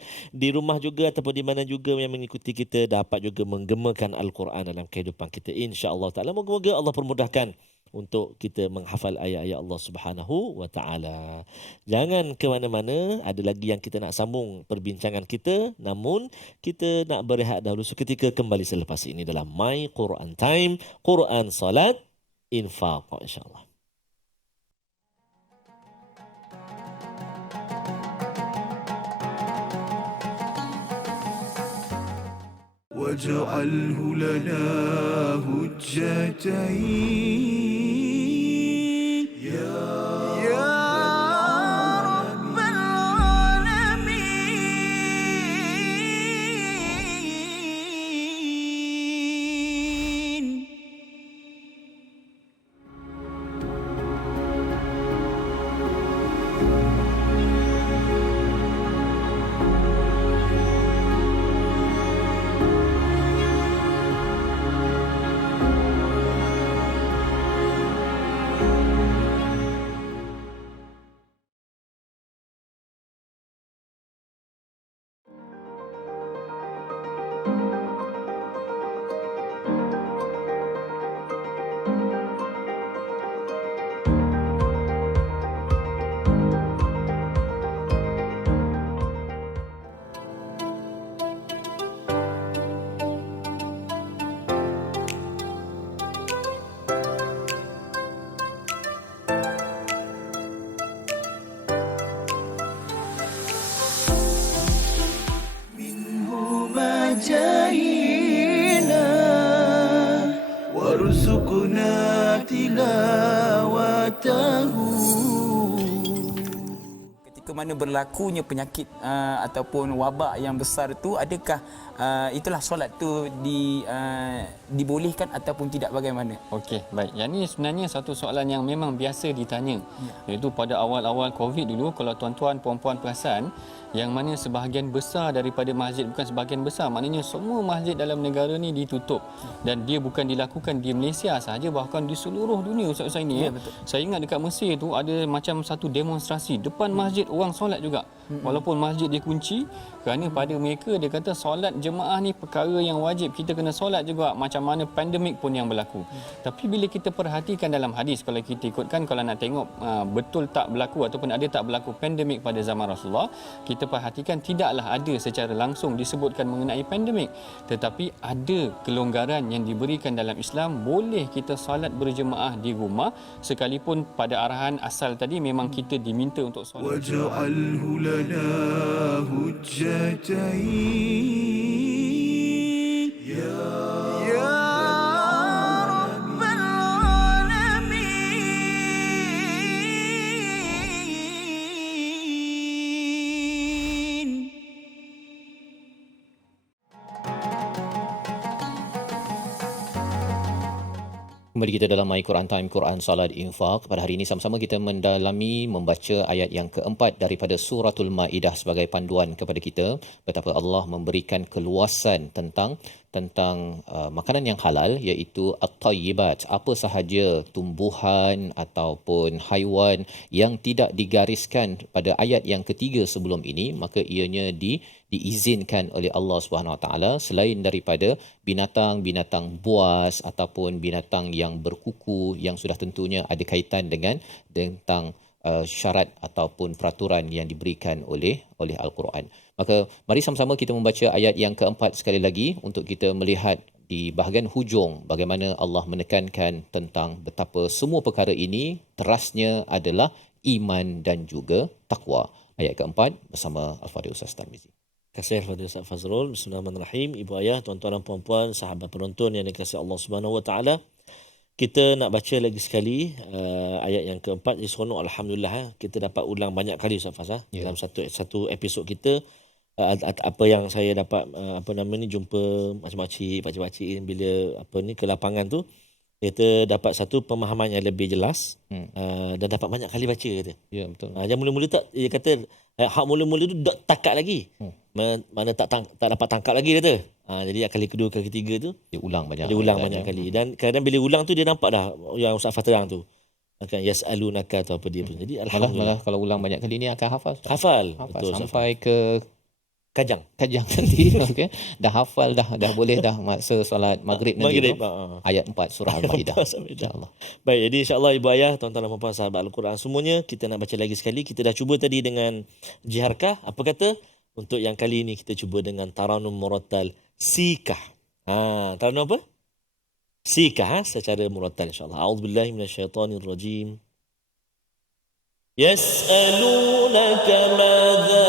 rumah juga ataupun di mana juga yang mengikuti kita dapat juga menggemakan Al-Quran dalam kehidupan kita insya-Allah taala. Moga-moga Allah permudahkan untuk kita menghafal ayat-ayat Allah Subhanahu wa taala. Jangan ke mana-mana, ada lagi yang kita nak sambung perbincangan kita, namun kita nak berehat dahulu seketika, kembali selepas ini dalam My Quran Time, Quran Salat Infaq insya-Allah. واجعله لنا هجتين يا رب العالمين. جاهنا وارزقنا تلاوته. Ketika mana berlakunya penyakit ataupun wabak yang besar itu, adakah itulah solat tu dibolehkan ataupun tidak, bagaimana? Okey, baik. Yang ni sebenarnya satu soalan yang memang biasa ditanya. Iaitu pada awal-awal Covid dulu, kalau tuan-tuan puan-puan perasan, yang mana sebahagian besar daripada masjid, bukan sebahagian besar, maknanya semua masjid dalam negara ni ditutup. Dan dia bukan dilakukan di Malaysia sahaja, bahkan di seluruh dunia Ustaz Husaini. Saya ingat dekat Mesir tu ada macam satu demonstrasi depan masjid, orang solat juga. Walaupun masjid dikunci, kerana pada mereka dia kata solat jemaah ni perkara yang wajib, kita kena solat juga macam mana pandemik pun yang berlaku. Tapi bila kita perhatikan dalam hadis, kalau kita ikutkan, kalau nak tengok betul tak berlaku ataupun ada tak berlaku pandemik pada zaman Rasulullah, kita perhatikan tidaklah ada secara langsung disebutkan mengenai pandemik, tetapi ada kelonggaran yang diberikan dalam Islam, boleh kita solat berjemaah di rumah sekalipun pada arahan asal tadi memang kita diminta untuk solat. واجعله لنا هجتين يا رب العالمين. Kembali kita dalam My Quran Time, Quran Salat Infak. Pada hari ini sama-sama kita mendalami membaca ayat yang keempat daripada Suratul Maidah sebagai panduan kepada kita betapa Allah memberikan keluasan tentang makanan yang halal, iaitu at-tayyibat, apa sahaja tumbuhan ataupun haiwan yang tidak digariskan pada ayat yang ketiga sebelum ini, maka ianya diizinkan oleh Allah Subhanahu Wa Taala, selain daripada binatang-binatang buas ataupun binatang yang berkuku yang sudah tentunya ada kaitan dengan tentang syarat ataupun peraturan yang diberikan oleh Al-Quran. Maka mari sama-sama kita membaca ayat yang keempat sekali lagi untuk kita melihat di bahagian hujung bagaimana Allah menekankan tentang betapa semua perkara ini terasnya adalah iman dan juga takwa. Ayat keempat bersama Al-Fadhil Ustaz Tarmizi. Terima kasih Al-Fadhil Ustaz Fazrul. Bismillahirrahmanirrahim. Ibu ayah, tuan-tuan dan puan-puan, sahabat penonton yang dikasihi Allah Subhanahu Wa Taala. Kita nak baca lagi sekali ayat yang keempat. Seronok alhamdulillah, kita dapat ulang banyak kali Ustaz Faz dalam satu episod kita. Apa yang saya dapat jumpa makcik-makcik, pakcik-pakcik bila ke lapangan tu, kita dapat satu pemahaman yang lebih jelas dan dapat banyak kali baca kata. Ya, betul. Yang mula-mula tak, dia kata hak mula-mula tu tak takat lagi. Mana tak dapat tangkap lagi kata. Jadi kali kedua, kali ketiga tu dia ulang banyak kali. Dan kadang bila ulang tu dia nampak dah yang Ustaz Faterang tu akan yasalunaka atau apa dia pun. Jadi alhamdulillah malah kalau ulang banyak kali ni akan hafal. Betul, sampai ke Kajang nanti. Okey, dah hafal dah boleh dah masa solat maghrib nanti. Ayat 4 surah Al-Maidah. Insya-Allah. Baik, jadi insya-Allah ibu ayah, tuan-tuan dan puan-puan sahabat Al-Quran semuanya, kita nak baca lagi sekali. Kita dah cuba tadi dengan jiharkah, apa kata? Untuk yang kali ini kita cuba dengan taranum murattal sikah. Taranum apa? Sikah secara murattal insya-Allah. A'udzubillahi minasyaitonirrajim. Yas'alunaka madza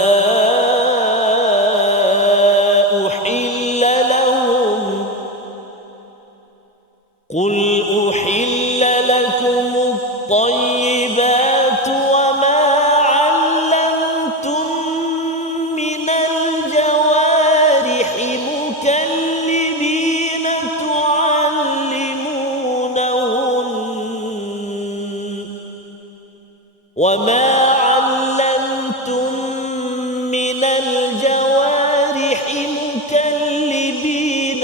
قل أحل لكم الطيبات وما علمتم من الجوارح مكلبين تعلمونهن وما علمتم من الجوارح مكلبين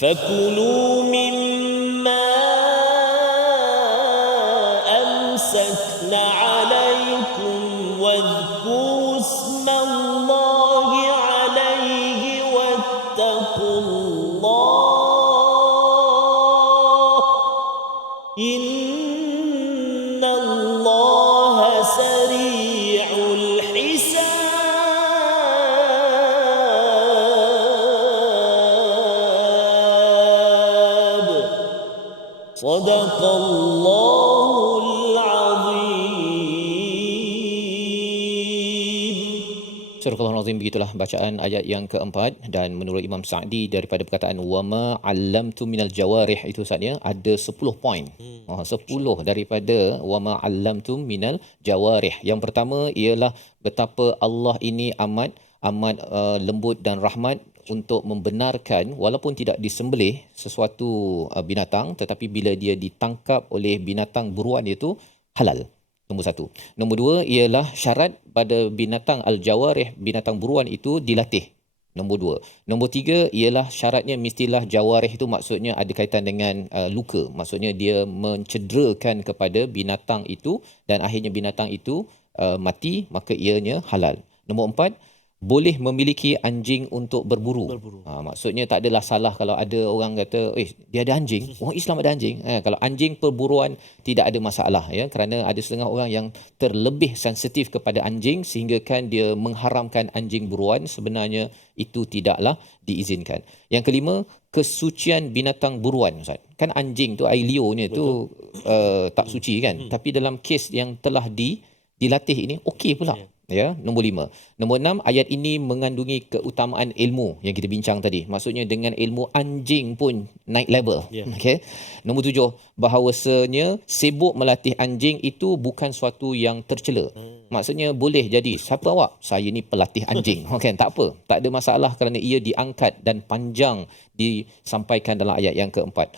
فكلوا مما أمسكن عليكم واذكروا اسم الله عليه واتقوا الله إن الله سريع الحساب. صدق الله العظيم. Surah Al-Azim, begitulah bacaan ayat yang keempat. Dan menurut Imam Sa'di daripada perkataan wama 'allamtu minal jawarih itu saatnya ada 10 poin. 10 daripada wama 'allamtu minal jawarih. Yang pertama ialah betapa Allah ini amat lembut dan rahmat untuk membenarkan walaupun tidak disembelih sesuatu binatang, tetapi bila dia ditangkap oleh binatang buruan itu halal. Nombor satu. Nombor dua ialah syarat pada binatang al-jawarih, binatang buruan itu dilatih. Nombor dua. Nombor tiga ialah syaratnya mestilah jawarih itu maksudnya ada kaitan dengan luka. Maksudnya dia mencederakan kepada binatang itu dan akhirnya binatang itu mati, maka ianya halal. Nombor empat, boleh memiliki anjing untuk berburu. Maksudnya tak adalah salah kalau ada orang kata, dia ada anjing, orang Islam ada anjing. Kalau anjing perburuan tidak ada masalah, ya, kerana ada setengah orang yang terlebih sensitif kepada anjing sehingga kan dia mengharamkan anjing buruan. Sebenarnya itu tidaklah diizinkan. Yang kelima, kesucian binatang buruan, Ustaz. Kan anjing tu air liurnya tu tak suci kan. Tapi dalam kes yang telah dilatih ini okey pula. Ya, nombor 5. Nombor 6, ayat ini mengandungi keutamaan ilmu yang kita bincang tadi. Maksudnya dengan ilmu anjing pun naik level. Okey. Nombor 7, bahawasanya sibuk melatih anjing itu bukan suatu yang tercela. Maksudnya boleh jadi, siapa awak? Saya ni pelatih anjing. Okey, tak apa. Tak ada masalah kerana ia diangkat dan panjang disampaikan dalam ayat yang keempat.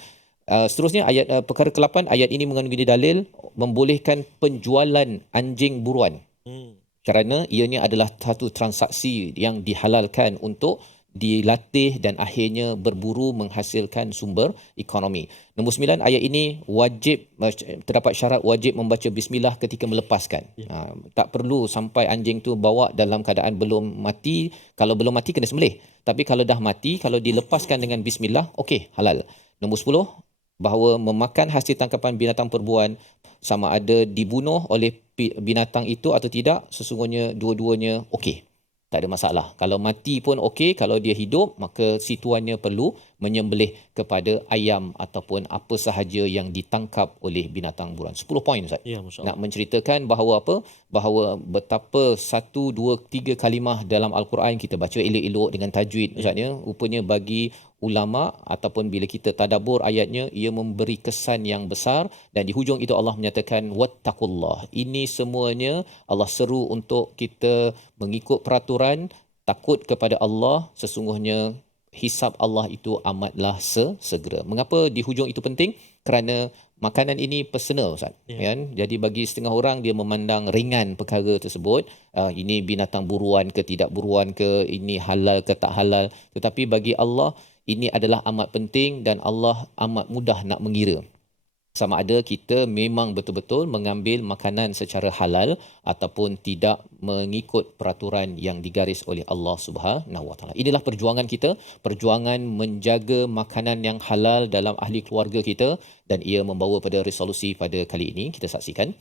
Seterusnya ayat perkara ke-8, ayat ini mengandungi dalil membolehkan penjualan anjing buruan. Kerana ianya adalah satu transaksi yang dihalalkan untuk dilatih dan akhirnya berburu menghasilkan sumber ekonomi. Nombor 9, ayat ini wajib, terdapat syarat wajib membaca bismillah ketika melepaskan. Tak perlu sampai anjing tu bawa dalam keadaan belum mati. Kalau belum mati kena sembelih. Tapi kalau dah mati, kalau dilepaskan dengan bismillah, okey, halal. Nombor 10, bahawa memakan hasil tangkapan binatang perburuan sama ada dibunuh oleh binatang itu atau tidak, sesungguhnya dua-duanya okey. Tak ada masalah. Kalau mati pun okey, kalau dia hidup, maka si tuannya perlu menyembelih kepada ayam ataupun apa sahaja yang ditangkap oleh binatang buruan. 10 poin, Ustaz. Ya, nak menceritakan bahawa apa? Bahawa betapa 1, 2, 3 kalimah dalam Al-Quran kita baca elok-elok dengan tajwid, Ustaz, ya. Rupanya bagi ulama ataupun bila kita tadabbur ayatnya, ia memberi kesan yang besar dan di hujung itu Allah menyatakan wattaqullah. Ini semuanya Allah seru untuk kita mengikut peraturan, takut kepada Allah, sesungguhnya hisab Allah itu amatlah segera. Mengapa di hujung itu penting? Kerana makanan ini personal, Ustaz. Kan? Jadi bagi setengah orang dia memandang ringan perkara tersebut. Ini binatang buruan ke tidak buruan ke, ini halal ke tak halal. Tetapi bagi Allah ini adalah amat penting dan Allah amat mudah nak mengira. Sama ada kita memang betul-betul mengambil makanan secara halal ataupun tidak mengikut peraturan yang digaris oleh Allah Subhanahu Wa Taala. Inilah perjuangan kita, perjuangan menjaga makanan yang halal dalam ahli keluarga kita, dan ia membawa pada resolusi pada kali ini. Kita saksikan.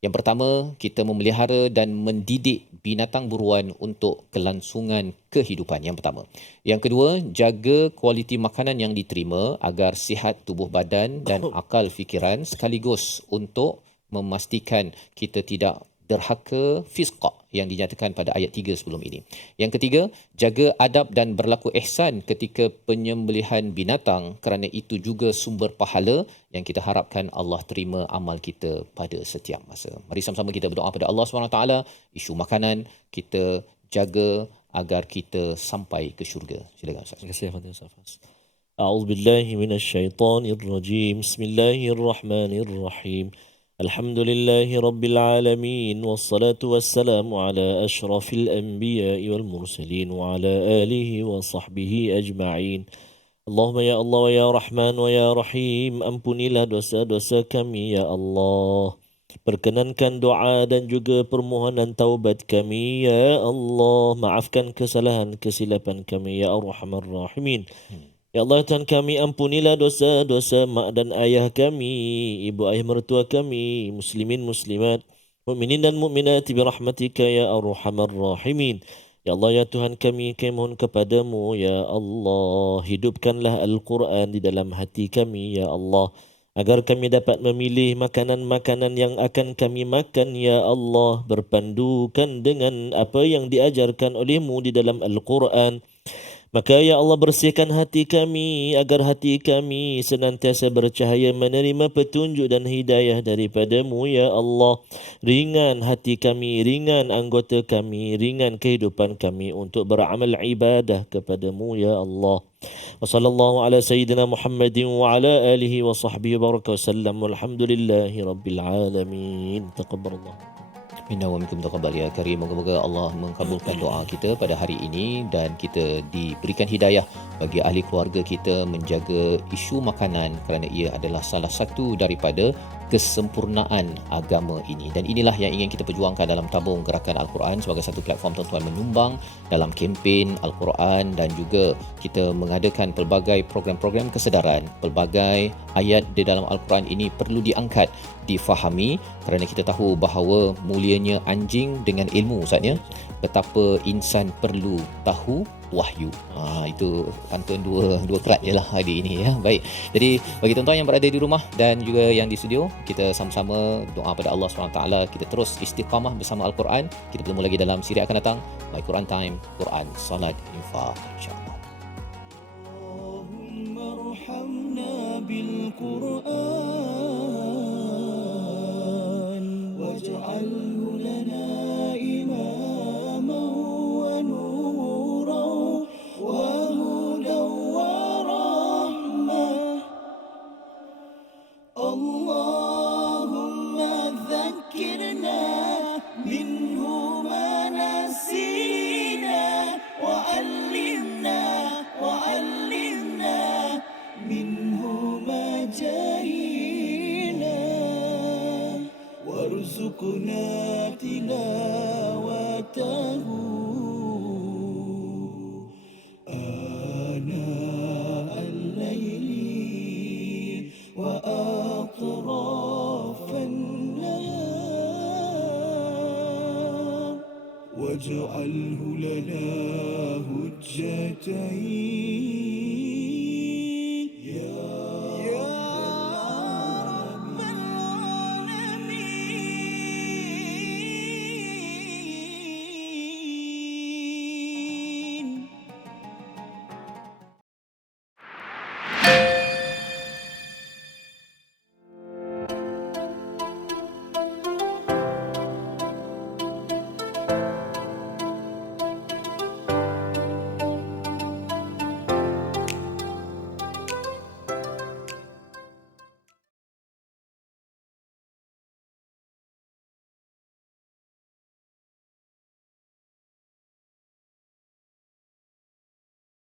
Yang pertama, kita memelihara dan mendidik binatang buruan untuk kelangsungan kehidupan. Yang pertama. Yang kedua, jaga kualiti makanan yang diterima agar sihat tubuh badan dan akal fikiran, sekaligus untuk memastikan kita tidak derhaka fisqa yang dinyatakan pada ayat 3 sebelum ini. Yang ketiga, jaga adab dan berlaku ihsan ketika penyembelihan binatang, kerana itu juga sumber pahala yang kita harapkan Allah terima amal kita pada setiap masa. Mari sama-sama kita berdoa pada Allah SWT, isu makanan kita jaga agar kita sampai ke syurga. Silakan Ustaz. Terima kasih Fadil Ustaz. A'udzubillahi minasyaitonirrajim. Bismillahirrahmanirrahim. Alhamdulillahi Rabbil Alamin. Wassalatu wassalamu ala ashrafil anbiya'i wal mursalin wa ala alihi wa sahbihi ajma'in. Allahumma ya Allah wa ya Rahman wa ya Rahim, ampunilah dosa-dosa kami ya Allah. Perkenankan doa dan juga permohonan taubat kami ya Allah. Maafkan kesalahan kesilapan kami ya Arhamar Rahimin. Ya Allah, Tuhan kami, ampunilah dosa-dosa mak dan ayah kami, ibu ayah mertua kami, muslimin muslimat, mukminin dan mukminat bi rahmatika ya Arhamar Rahimin. Ya Allah, ya Tuhan kami mohon kepadamu ya Allah, hidupkanlah Al-Quran di dalam hati kami ya Allah, agar kami dapat memilih makanan-makanan yang akan kami makan ya Allah, berpandukan dengan apa yang diajarkan olehmu di dalam Al-Quran. Maka ya Allah bersihkan hati kami agar hati kami senantiasa bercahaya menerima petunjuk dan hidayah daripada-Mu ya Allah. Ringan hati kami, ringan anggota kami, ringan kehidupan kami untuk beramal ibadah kepada-Mu ya Allah. Wa sallallahu ala sayyidina Muhammadin wa ala alihi wa sahbihi baraka wasallam. Walhamdulillahi rabbil alamin. Taqabbalallah. Minna wa minkum taqabbal ya karim. Moga-moga Allah mengabulkan doa kita pada hari ini dan kita diberikan hidayah bagi ahli keluarga kita menjaga isu makanan kerana ia adalah salah satu daripada kesempurnaan agama ini. Dan inilah yang ingin kita perjuangkan dalam tabung gerakan Al-Quran sebagai satu platform tuan-tuan menyumbang dalam kempen Al-Quran, dan juga kita mengadakan pelbagai program-program kesedaran. Pelbagai ayat di dalam Al-Quran ini perlu diangkat, difahami, kerana kita tahu bahawa mulianya anjing dengan ilmu, Ustaz ya. Betapa insan perlu tahu wahyu. Itu pantun dua kerat je lah hari ini ya. Baik. Jadi bagi tuan-tuan yang berada di rumah dan juga yang di studio, kita sama-sama doa pada Allah SWT, kita terus istiqamah bersama Al-Quran. Kita bertemu lagi dalam siri akan datang, My Quran Time, Quran, Salat, Infaq, insya-Allah. Allahumma arhamna bil Quran waj'alhu lana imaman wa nuran wa hudan wa rahmah. Allahumma dhakkirna minhu ma nasina wa 'allimna minhu ma jahilna warzuqna tilawatahu ana al-laili wa atrafan nahar waj'alhu lana hujjatayn